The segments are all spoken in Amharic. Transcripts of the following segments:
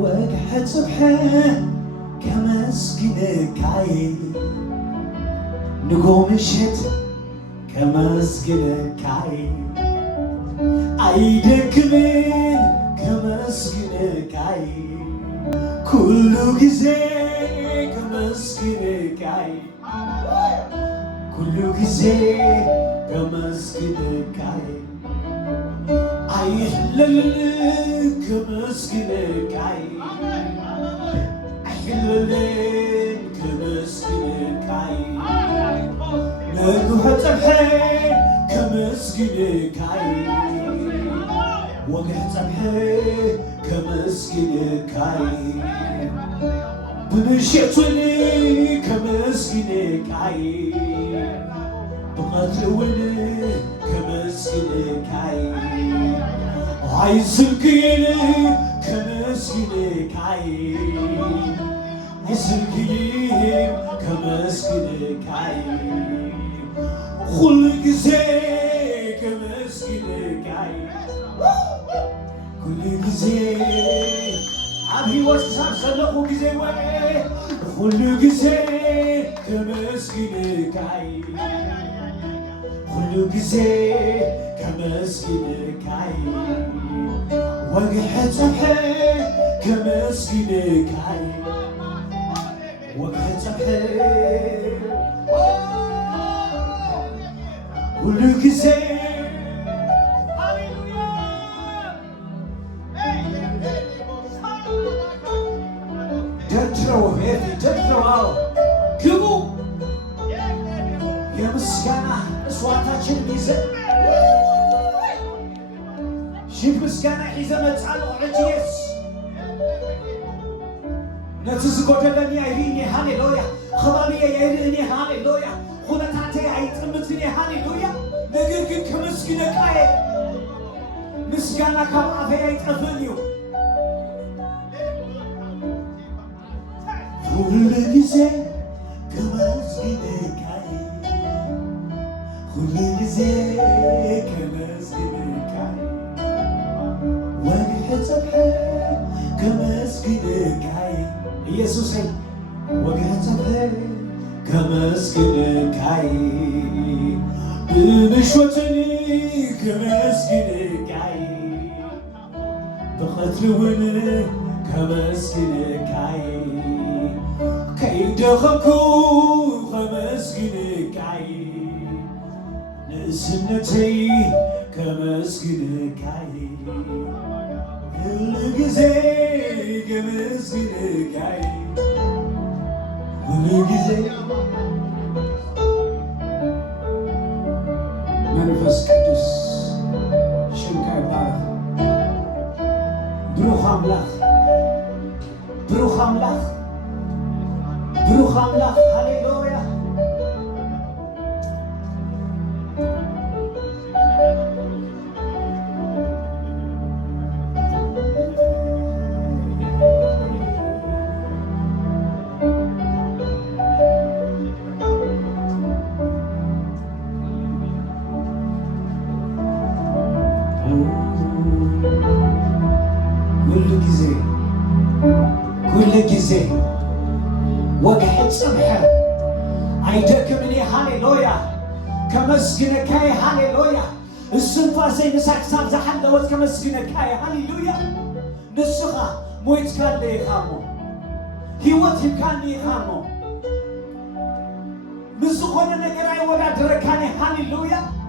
وجه صبحه كمسكنكاي نقوم الشت كمسكنكاي عيدك من كمسكنكاي كل جزء كمسكنكاي كل جزء كمسكنكاي عيهللك كمسكنكاي عيهللك كمسكنكاي نقوم صبحه كمسكنكاي وجه صبحه كمسكنكاي بنشيطني كمسكنكاي بقتلوني كمسكنكاي عايزكيني كمسكنكاي عايزكيني كمسكنكاي كل جزء كمسكنكاي كل جزء عبي وصاب سلخو جزء كل جزء كمسكنكاي كل جزء كمسكنكاي وجه صبحه كمسكنكاي وجه صبحه كل جزء دجروا هذي دجروا كبو يا مسكانة أصواتها ميزة شيك مسكانة إذا ما تعالوا عجيس نتزقوا دلني عيريني هاليلويا خبالي عيريني هاليلويا خنا تعطي عيتمتني هاليلويا نقولك كمسكينك هاي مسكانة كم عفي عيتقفليو كل جزء كمسكنكاي كل جزء كمسكنكاي وجه صبحه كمسكنكاي يسوع وجه صبحه كمسكنكاي بنشوتني كمسكنكاي بقتلوني كمسكنكاي كيدخلكو كمسكنكاي نسنتي كمسكنكاي كل جزء كمسكنكاي كل جزء منفس قدس شمك يبارك بروح أملاك بروح أملاك بروح أملاك هاليلويا كل جزء وجه صبحه عيدك مني هاليلويا كمسكنكاي هاليلويا السنفاس زي مساك سام زحل لوز كمسكنكاي هاليلويا نسخة مويت كان لي خامو هيوتي كان لي خامو مسخونا نقرأي ولا دركاني هاليلويا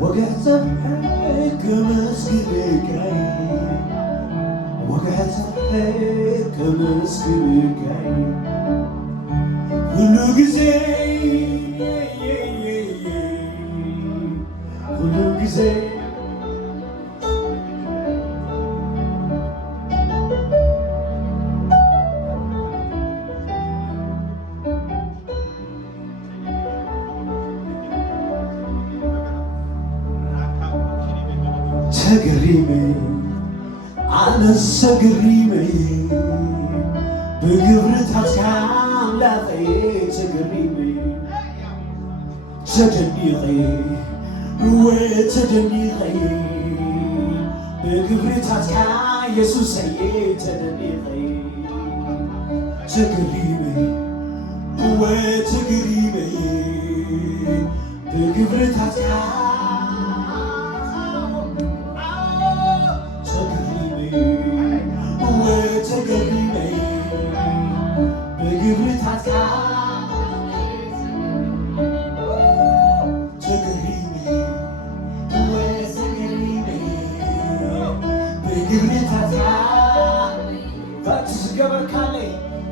وقعتك مسكنكاي وقعتك مسكنكاي كل جزي كل جزي تقريبي على السقريبي بقبرتها كاملة تقريبي تدنيغي وتدنيغي بقبرتها كا يسوس تدنيغي تقريبي وتقريبي بقبرتها كا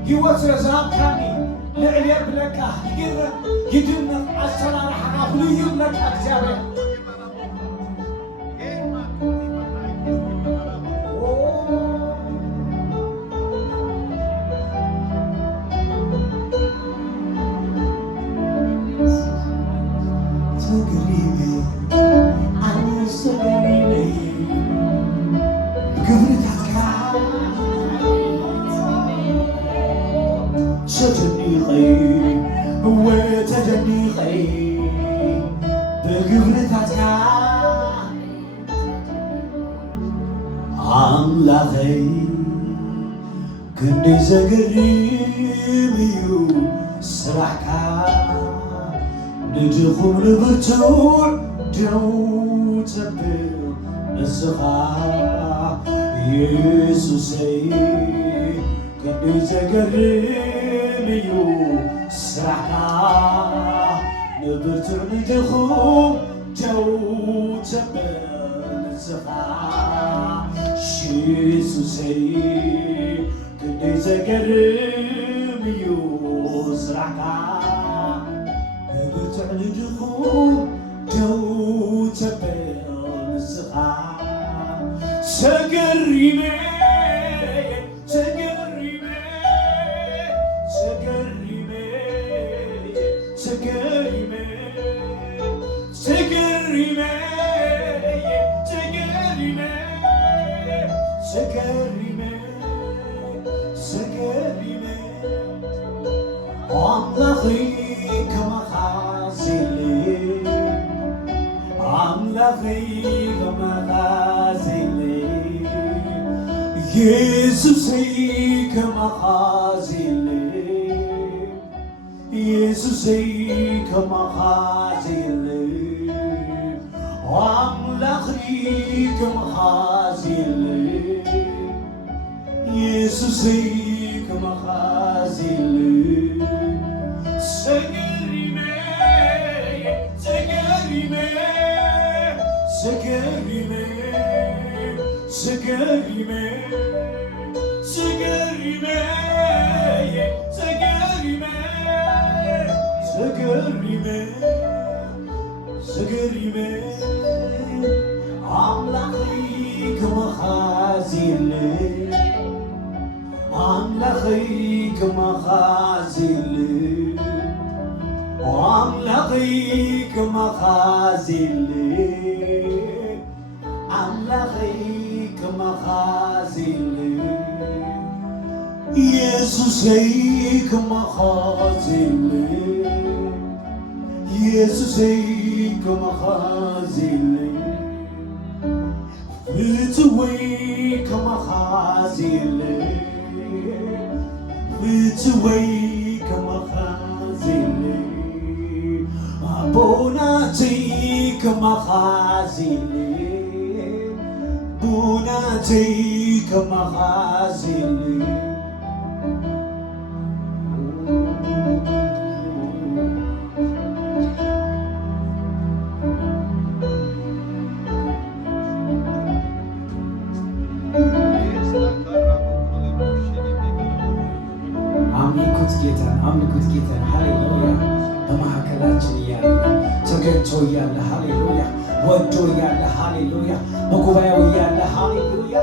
يوسرزام كاني لعلي بلك يقرب يدمر السلام حقافلو يبلك أكزابه تقريبي أنا سقريبي بقبرتك تدنيغي وتدنيغي بقبرتك أملاخي كني زقريبيو سرحكا ندخل برتوع جو تبير نسخا يسوسي كني زقريبيو سرحكا نبرتوع ندخل جو تبير نسخا يسوسي كني زقريبيو سرحكا تعلجكم جو تبين الزخاء سقريبي سقريبي سقريبي سقريبي سقريبي سقريبي سقريبي سقريبي والله أملاخي كمخازلي يسوسي كمخازلي يسوسي كمخازلي أملاخي كمخازلي يسوسي كمخازلي سقريبي سقريبي سقريبي سقريبي سقريبي سقريبي أملاخي كمخازلي أملاخي كمخازلي أملاخي كمخازلي أملاخي كمخازلي يسوسي كمخازلي يسوسي كمخازلي بتوي كمخازلي بتوي كمخازلي بوناتي كمخازلي بوناتي كمخازلي አመስግኑት ጌታን። ሃሌሉያ። በመካከላችን እያለ ተገኝቶ እያለ ሃሌሉያ፣ ወዶ እያለ ሃሌሉያ፣ በጉባኤው እያለ ሃሌሉያ።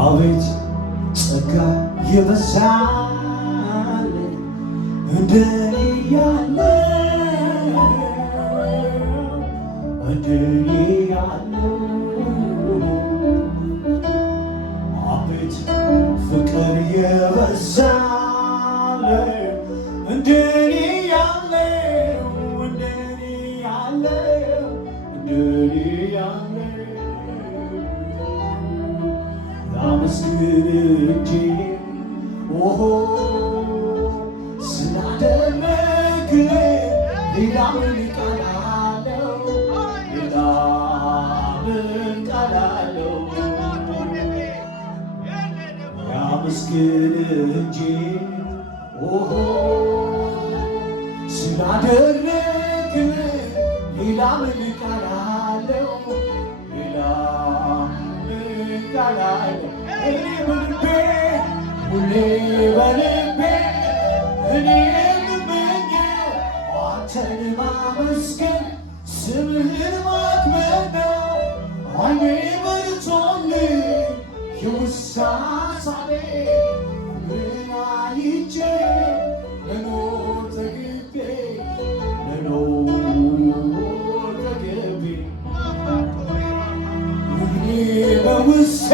አቤት ጸጋ የበዛል እንደኔ ያለ እንደኔ ያለ አቤት ፍቅር የበዛል እንደኔ ያለ እንደኔ ያለ እንደኔ ያለ ላመስግን እንጂ ኦሆ ስላደረግ ሌላ ምን ቃል አለው? ሌላ ምን ቃል አለው? ላመስግን እንጂ ኦሆ ስላደረግ ሌላ ምን ቃል አለው? ሌላ ምን ቃል አለው? እኔ በልቤ ሁሌ በልቤ እኔ የምመኘው አንተን ማመስገን ስምህን ማክበር ነው። ዓይኔ በርቶልኝ የውስጥ ሐሳቤ ምን አይቼ ልኖር ተግቤ ልኖር ተግቤ እኔ በውስጤ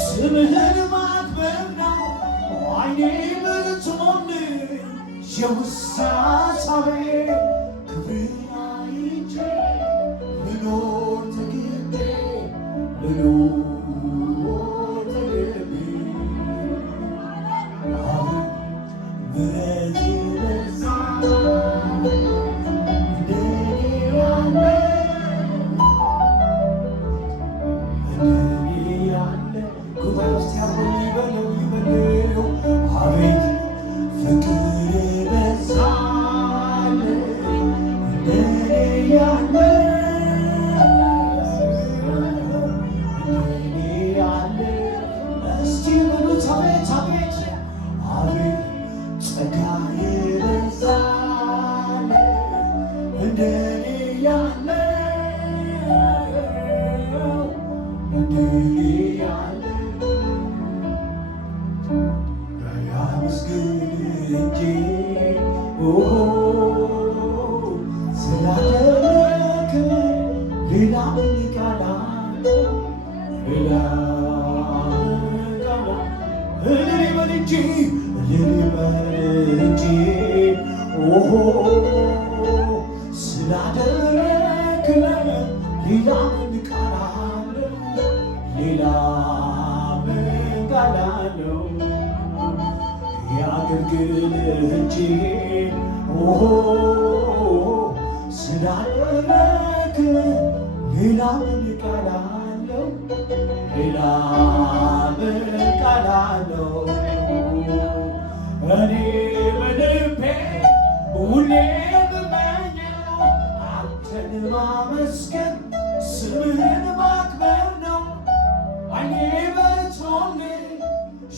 ስምህን ማክበር ነው። ዓይኔ በርቶልኝ የውስጥ ሐሳቤ ክብርህን አይቼ ልኖር ተግቤ ልኖር ተግቤ ምሕረት የበዛ እንደኔ ያለ ጉባኤ ውስጥ ያለው ይበለው ይበለው። አቤት ፍቅር በዛል እንደኔ ያለ እንደኔ ያለ እስቲ በሉት አቤት አቤት አቤት ጸጋ የበዛል እንደኔ ያለ እንደኔ ያለ እንጂ ስላደረክ ሌላ እንጂ ልበል እንጂ ኦሆ ስላደረክልኝ ሌላ ምን ቃል አለው? ሌላ ምን ቃል አለው? ያገልግልህ እንጂ ኦሆ ስላደረክልኝ ሌላ ምን ቃል አለው? ሌላ ምን ቃል አለው? እኔ በልቤ ሁሌ ብመኘው አንተን ማመስገን ስምህን ማክበር ነው። ዓይኔ በርቶልኝ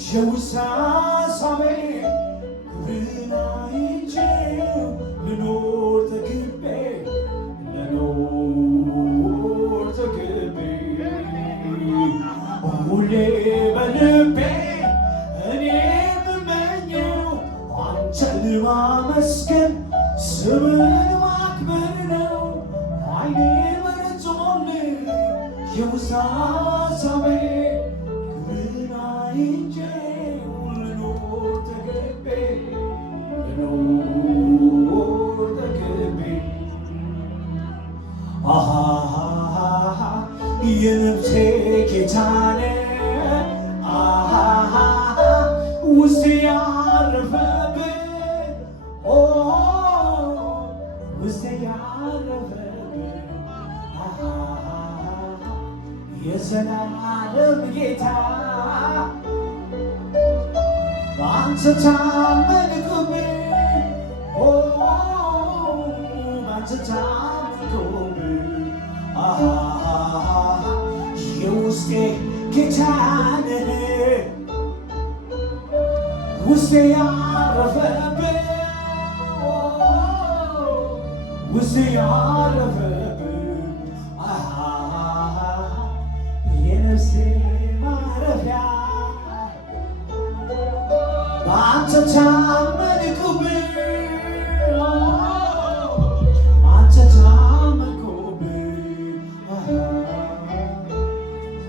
የውስጥ ሐሳቤ ክብርህን አይቼው ልኖር ተግቤ ልኖር ተግቤ ሁሌ በልቤ እኔ ብመኘው አንተን ማመስገን ስምህን ማክበር ነው። ዓይኔ በርቶልኝ የውስጥ ሐሳቤ ክብርህን አይቼው ልኖር ተግቤ ልኖር ተግቤ የነፍሴ ጌታ ነህ ውስጤ ያረፈብህ ውስጤ ያረፈብህ የዘላለም ጌታ በአንተ ታመንኩብህ በአንተ ታመንኩብህ የውስጤ ጌታ ነህ ውስጤ ያረፈብህ ውስጤ ያረፈብህ የነፍሴ ማረፊያ በአንተ ታመንኩብህ አንተ ታመንኩብህ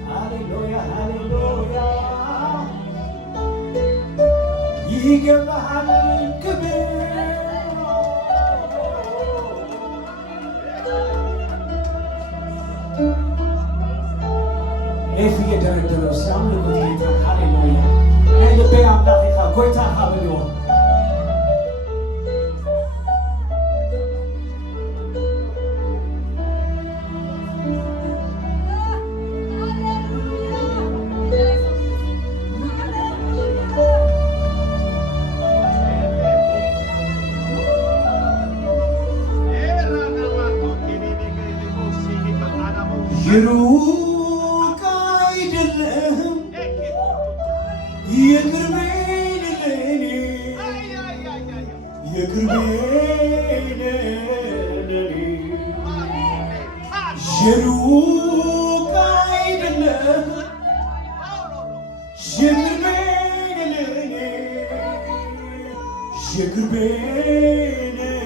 ሃሌሉያ ሃሌሉያ ይገባሃል ክብር ኤፍ እየደረደረው ሲያምልኩት ጌታ ሃሌሉያ ልቤ አምላኬካ ጎይታ ሃብልዮ የሩቅ አይደለህም የቅርቤ ነህ የቅርቤ ነህ የሩቅ አይደለህም የቅርቤ ነህ የቅርቤ ነህ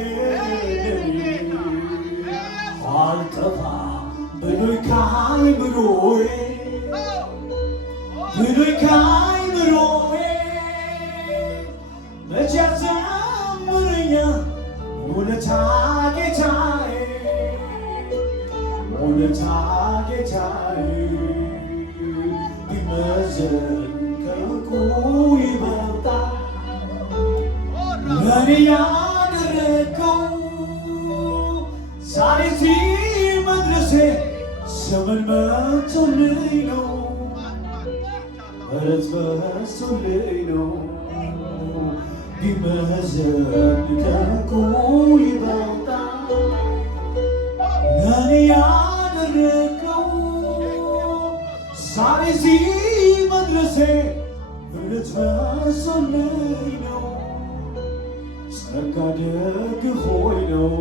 አልጠፋ ብሎኝ ከአይምሮዬ ብሎኝ ከአይምሮዬ መቼ ያዘምረኛል ውለታ ጌታዬ ውለታ ጌታዬ ቢመዘን ከዕንቁ ይበልጣል ለእኔ ያደረገው ዛሬ እዚህ መድረሴ ዘመን መጥቶልኝ ነው ምሕረት በዝቶልኝ ነው ቢመዘን ከዕንቁ ይበልጣል ለእኔ ያደረገው ዛሬ እዚህ መድረሴ ምሕረት በዝቶልኝ ነው ጸጋ ደግፎኝ ነው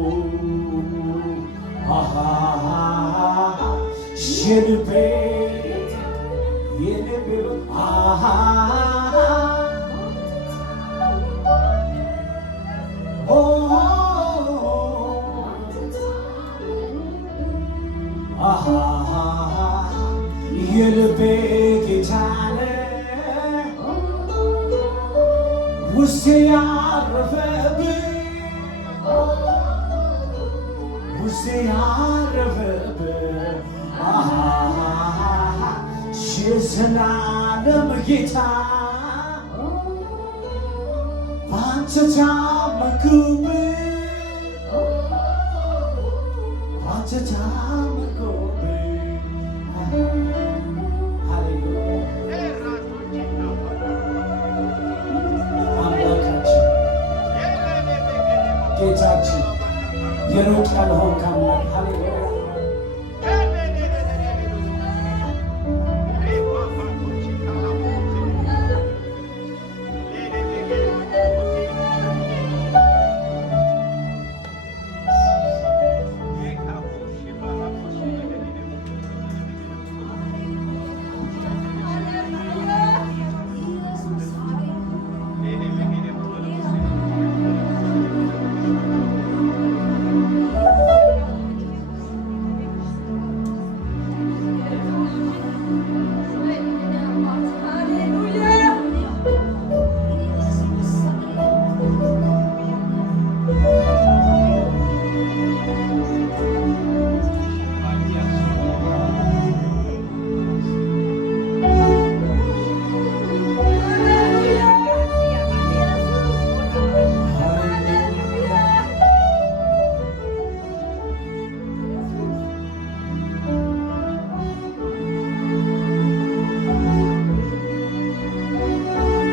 የልቤ የልቤ ጌታ ነህ ውስጤ ያረፈብህ ውስጤ ያረፈብህ የዘላለም ጌታ ባንተ ታመንኩብህ ባንተ ታመንኩብህ ጌታችን የሩቅ ያልሆንክ አምላክ ሃሌሉያ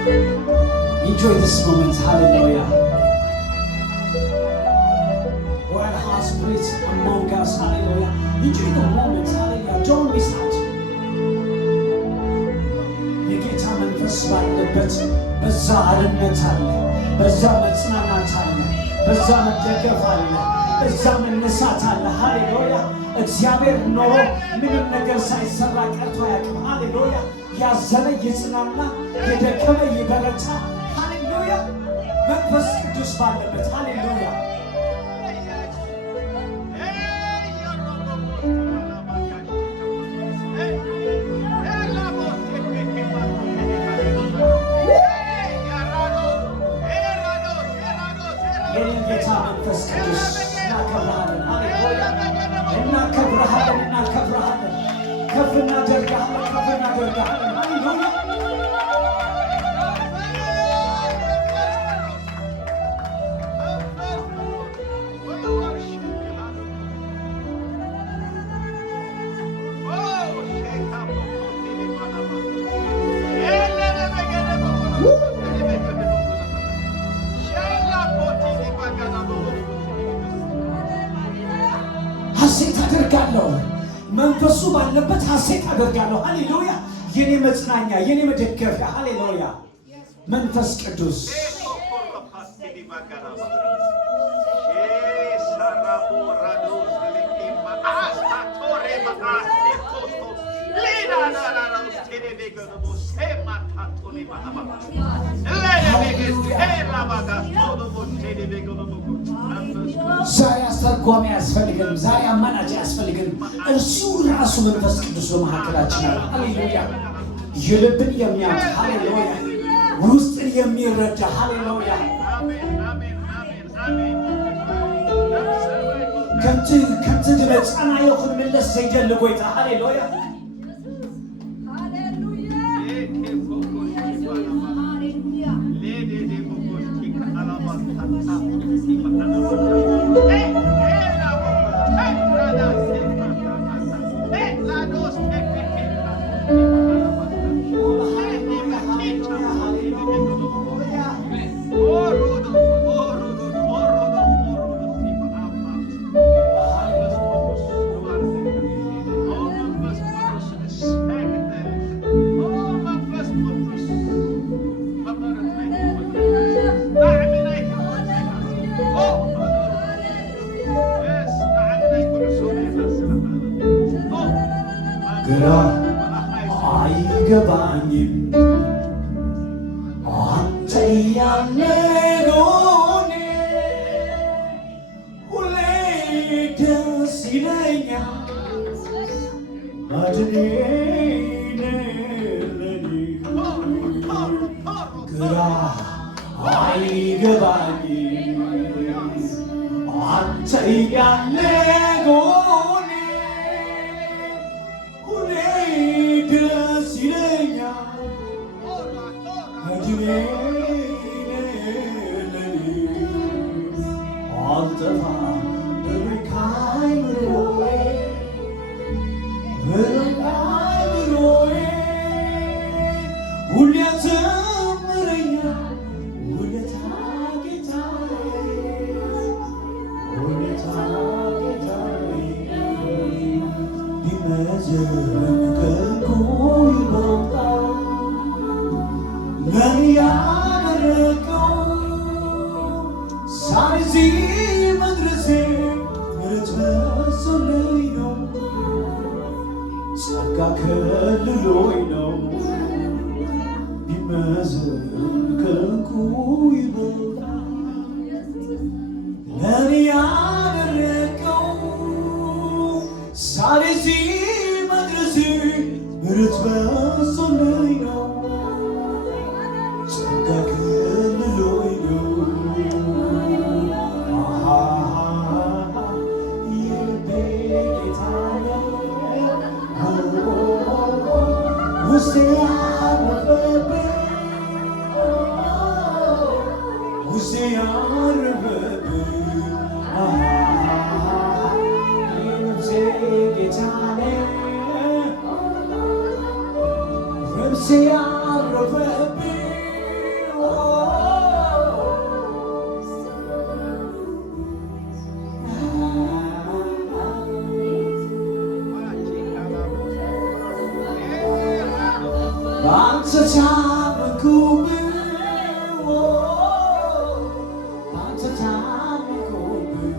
Enjoy this moment, hallelujah. What has spirit among us, hallelujah. Enjoy the moment, hallelujah. Don't miss out. የጌታ መንፈስ ባለበት በዛ አርነት አለ፣ በዛ መጽናናት አለ፣ በዛ መደገፍ አለ፣ በዛ መነሳት አለ። ሃሌሉያ። እግዚአብሔር ኖሮ ምንም ነገር ሳይሰራ ቀርቶ አያውቅም። ሃሌሉያ። ያዘነ ይጽናና፣ የደከመ ይበረታ። ሃሌሉያ። መንፈስ ቅዱስ ባለበት ሃሌሉያ። የጌታ መንፈስ ቅዱስ እናከብርሃለን። ሃሌሉያ። እናከብርሃለን፣ እናከብርሃለን። ከፍ እናደርግሃለን፣ ከፍ እናደርግሃለን። ሃሌሉያ። ሐሴት አደርጋለሁ። መንፈሱ ባለበት ሐሴት አደርጋለሁ። ሃሌሉያ። የኔ መጽናኛ፣ የኔ መደገፊያ። ሃሌሉያ። መንፈስ ቅዱስ ዛሬ አስተርጓሚ አያስፈልገንም። ዛሬ አማናጭ አያስፈልገንም። እርሱ ራሱ መንፈስ ቅዱስ በመካከላችን አለ። ሃሌሉያ። የልብን የሚያውቅ ሃሌሉያ፣ ውስጥን የሚረዳ ሃሌሉያ። ከምቲ ድመፃና ይኹን ምለስ ዘይደሊ ጎይታ ሃሌሉያ። ግራ አይገባኝም አንተ ያለ ጎኔ ሁሌ ደስ ይለኛል አድኔ ለኔ ግራ አይገባኝም አንተ እያለ ጎኔ ሁሌ ደስ ይለኛል እድሜ አልጠፋ በካይምሮዬ በካይምሮዬ ሁሌ ያዘምረኛል ውለታ ጌታዬ ውለታ ጌታዬ ቢመዘን ከንቱ ይበልጣል ለኔ ያደረገው ዛሬ እዚህ መድረሴ ምሕረት በዝቶልኝ ነው ጸጋ ከልሎኝ ነው ቢመዘን ከዕንቁ ይበልጣል ለኔ ያደረገው ዛሬ እዚህ መድረሴ ምሕረት በዝቶልኝ ነው ጸጋ ከልሎኝ ነው የልቤ ጌታ ነው ውስጤ ያረፈብህ ውስጤ ያረፈብህ የነፍሴ ጌታ ነው ነፍሴ ያረፈብህ በአንተ ታመንኩብህ በአንተ ታመንኩብህ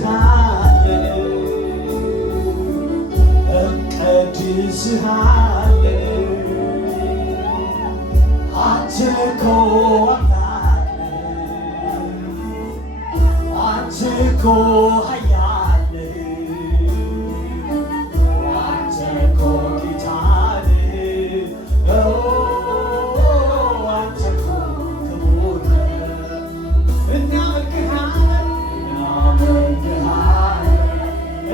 እንወድስሃለን እንቀድስሃለን አንተ እኮ አምላክ አንተ እኮ ኃያል አንተ እኮ ጌታ አንተ እኮ ክቡር እናመልክሃለን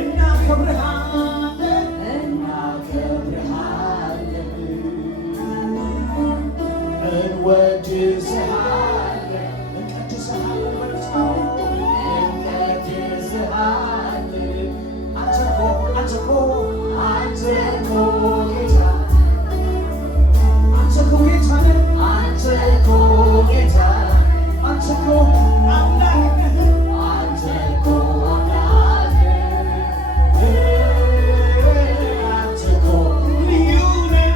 እናከብርሃለን እንወድስሃለን እንቀድስሃለን አንተ እኮ ጌታ አንተ እኮ ጌታ ነህ አንተ እኮ ጌታ አንተ እኮ አምላክ ነህ አንተ እኮ አምላክ አንተ እኮ ልዩ ነህ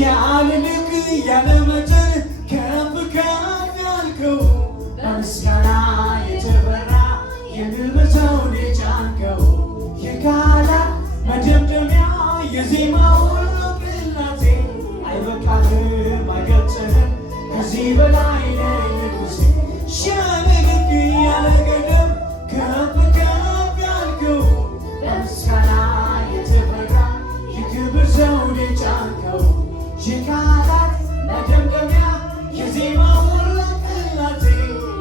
ያለልክ ያለመጠን ከፍ ከፍ ያልከው በምስጋና የተበራ የንብተውን የጫንከው የቃላት መደምደሚያ የዜማ ሁሉ ቅላጼ አይበቃህም አይገልጽህም ከዚህ በላይ ንጉሴ ያለልክ ያለ ገደብ ከፍ ከፍ ያልከው በምስጋና የተበራ የክብር ዘውድ የጫንከው የቃላት መደምደሚያ የዜማ ሁሉ ቅላጼ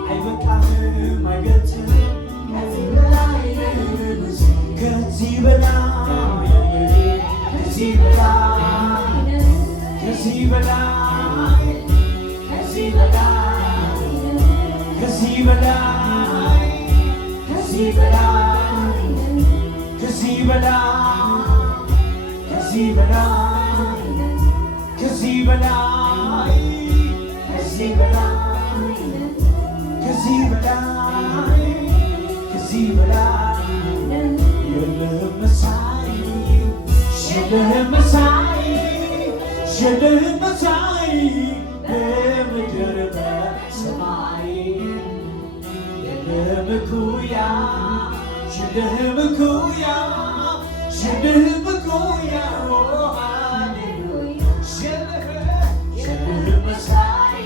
አይበቃህም አይገልጽህም ከዚህ በላይ ንጉሴ ከዚህ በላይ ከዚህ በላይ ከዚህ በላይ ከዚህ በላይ ከዚህ በላይ ከዚህ በላይ ከዚህ በላይ ከዚህ በላይ ከዚህ በላይ ከዚህ በላይ ከዚህ በላይ ከዚህ በላይ የለህም መሳይ የለህም መሳይ የለህም መሳይ በምድር በሰማይ የለህም እኩያ የለህም እኩያ የለህም እኩያ የለህም መሳይ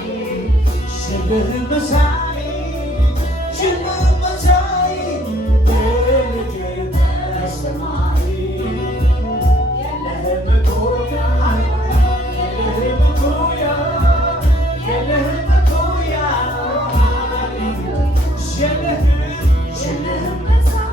የለህም መሳይ የለህም መሳይ በምድር በሰማይ የለህም እኩያ የለህም እኩያ የለህም እኩያ የለህም መሳይ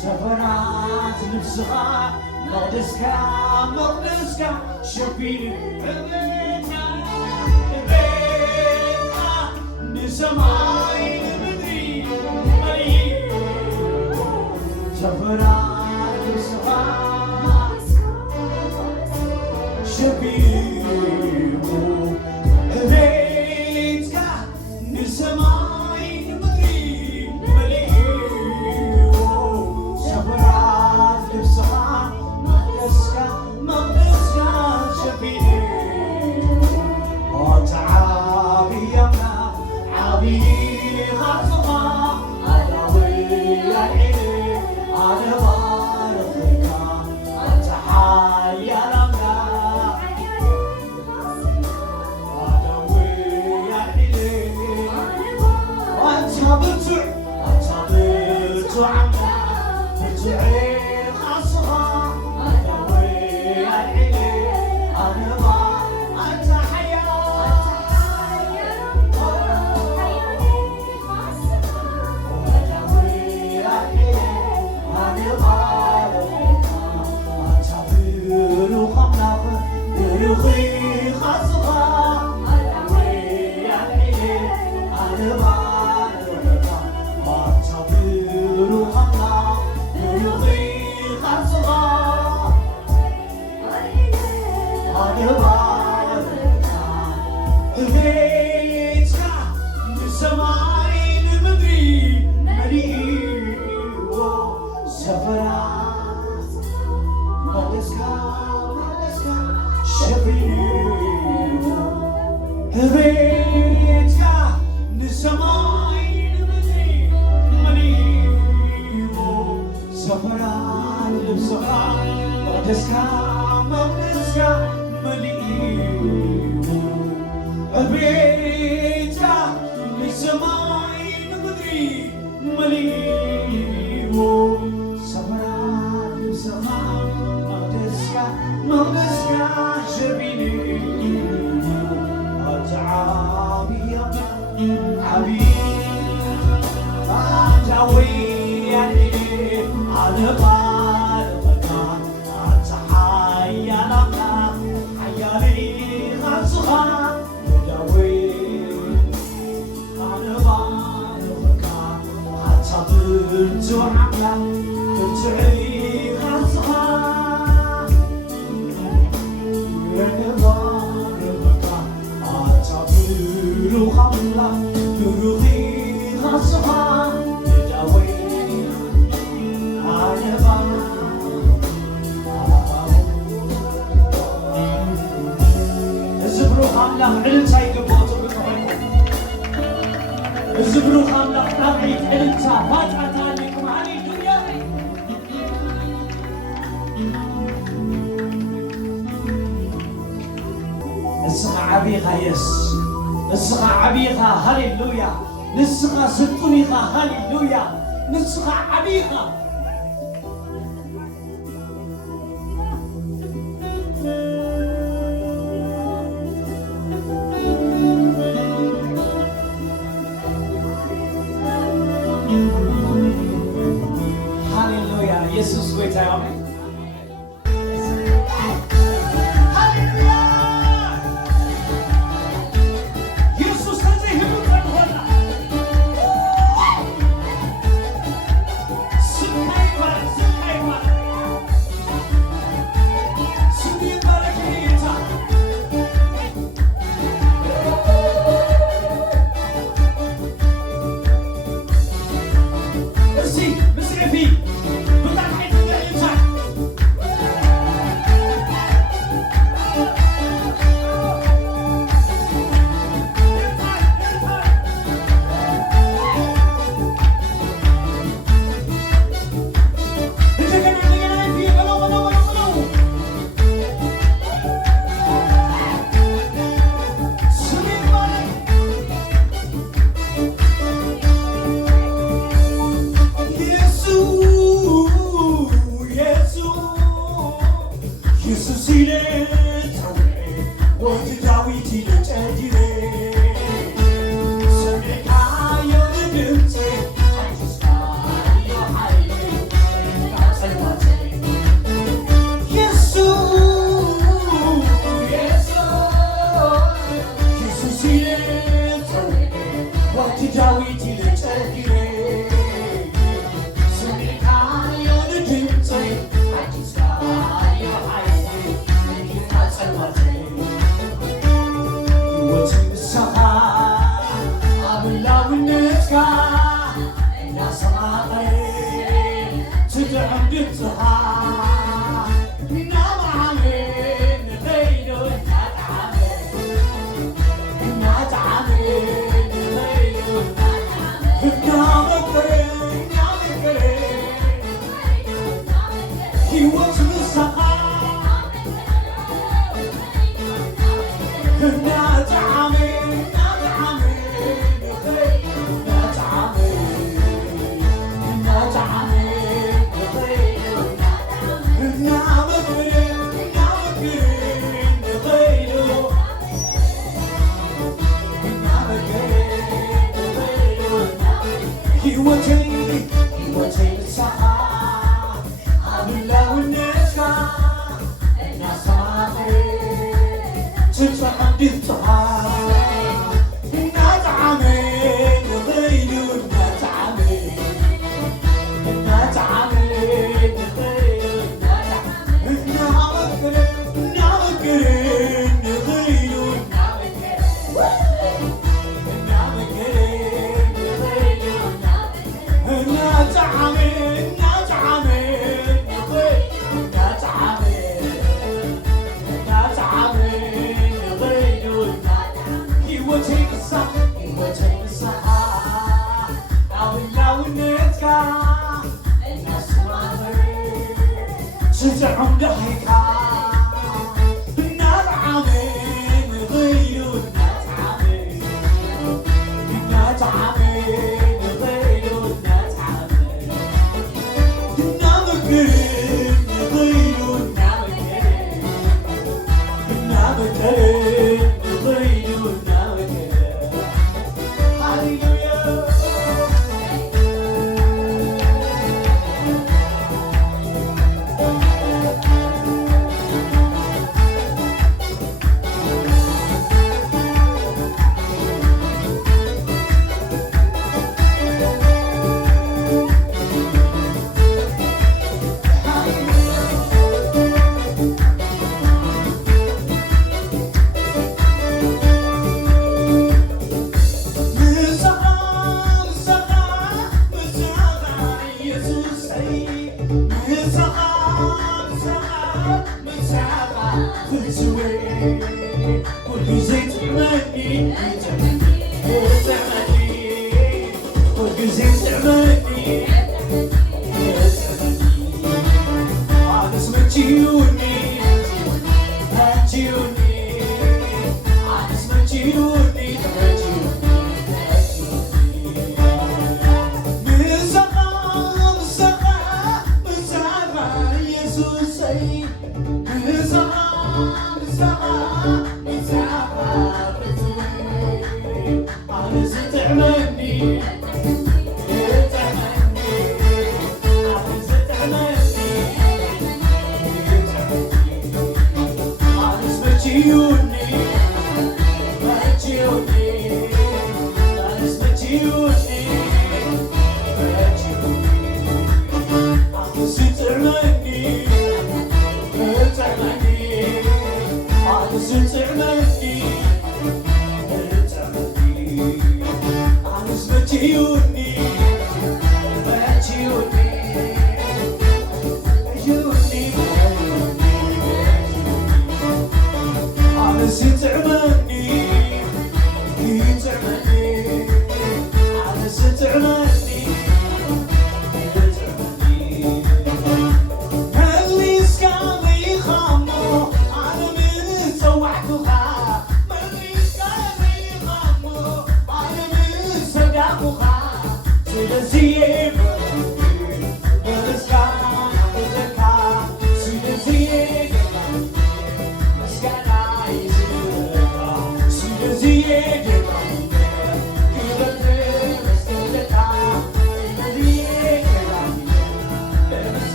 ሰፈራት ልብስኻ መቅደስካ መቅደስካ ሸፊን እቤትካ ንሰማይ نسخة ستونيخا هاليلويا نسخة عبيقة هاليلويا يسوع ويتا آمين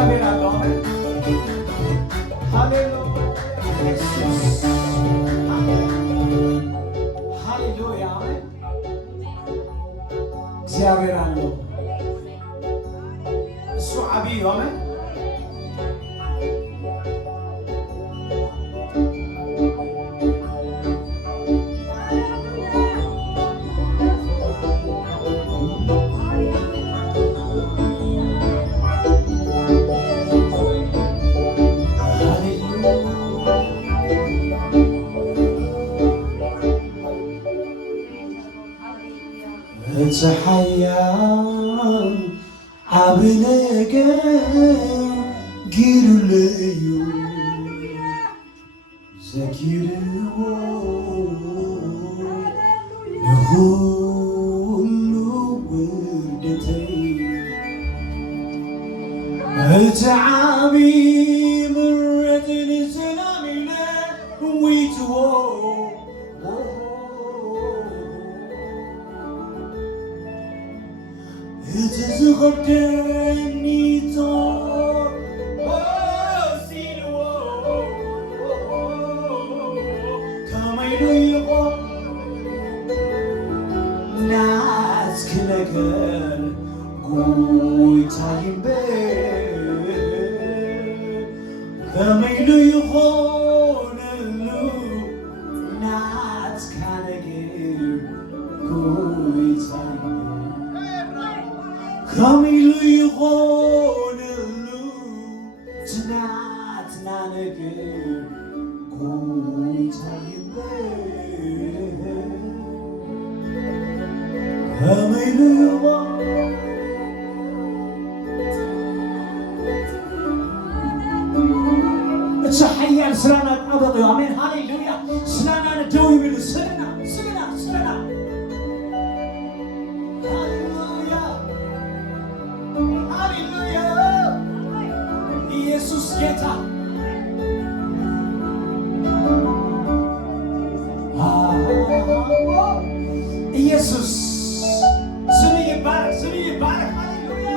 እግዚአብሔር አለው። አሜን ሃሌሉያ ኢየሱስ ሃሌሉያ አሜን እግዚአብሔር አለው እሱ ዓብይ አሜን ፀሓያም ዓብ ነገር ጊሩለዩ ዘኪርዎ ንኹሉ ውርደተይ እቲ ዓብዪ ምሕረትን ሰላም ኢለ ዊትዎ እቲ ዝኸብደኒ ጦር ወሲድዎ ከመይ ዶ ይቆም ናትክ ነገር ጎይታ ይንበር ከመይ ዶ ይኾነሉ ናትካ ነገር ጎይታ ከመይ ይኾነሉ ትናትና ነገር ጎይታ ይንበር ከመይ እቲ ሓያል ስራና ጣበቕ እዩ ኣሜን ሃሌሉያ ስራና ደው ይብሉ ስርና ኢየሱስ ጌታ ኢየሱስ ስም ይባረክ ሃሌሉያ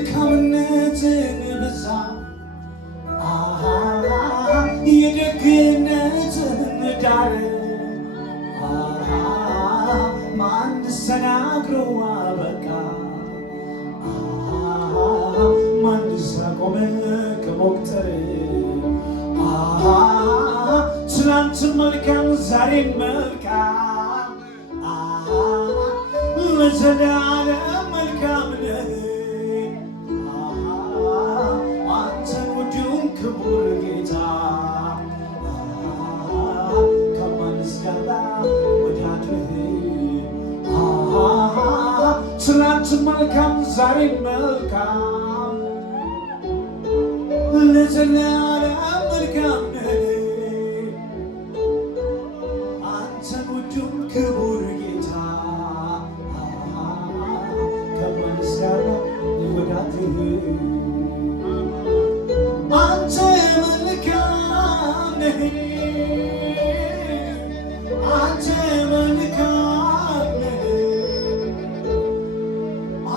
የመልካምነትን ብዛት የደግነትን ዳር ማንስ ተናግሮ አበቃ ማንስ አቆመ ከመቁጠር ትናንት መልካም ዛሬ መልካም ለዘላለም መልካም ነህ አንተን ውዱን ክቡር ጌታ ከማንስ ጋር ወዳድርህ ትናንት መልካም ዛሬ መልካም ለዘላለም መልካም ነህ አንተን ውዱን ክቡር ጌታ ከማንስ ጋር ወዳድርህ አንተ መልካም ነህ አንተ መልካም ነህ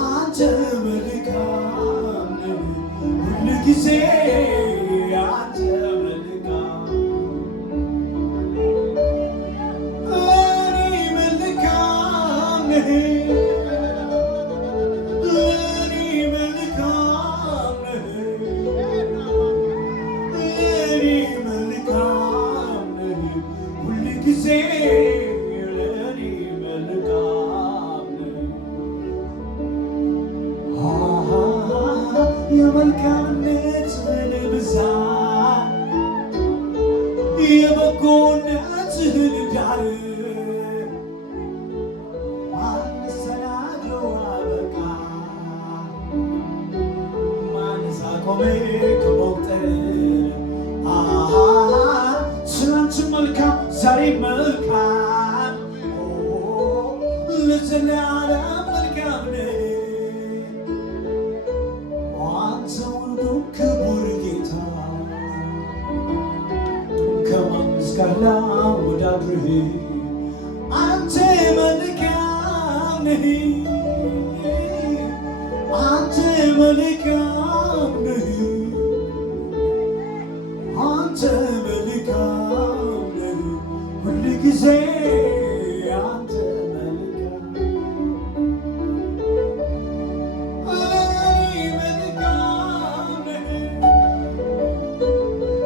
አንተ መልካም ነህ ሁልጊዜ አንተ መልካም ለእኔ መልካም ነህ የመልካምነትህን ብዛት የበጎነትህን ዳር ማንስ ተናግሮ አበቃ መቆሜ ከመቁጠር ትናንት መልካም ዛሬ መልካም ለዘላለም መልካም ነህ አንተ ውዱ ክቡር ጌታ ከማንስ ጋር ላወዳድርህ አንተ መልካም ነህ አንተ መልካም ነህ አንተ መልካም ነህ ሁል ጊዜ አንተ መልካም ለኔ መልካም ነህ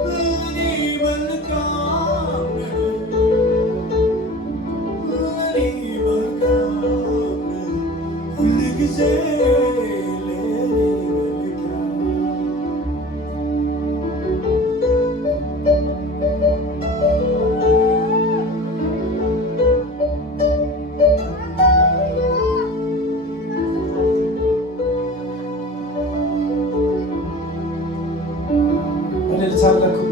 ለኔ መልካም ነህ ለኔ መልካም ነህ ሁል ጊዜ እልልታ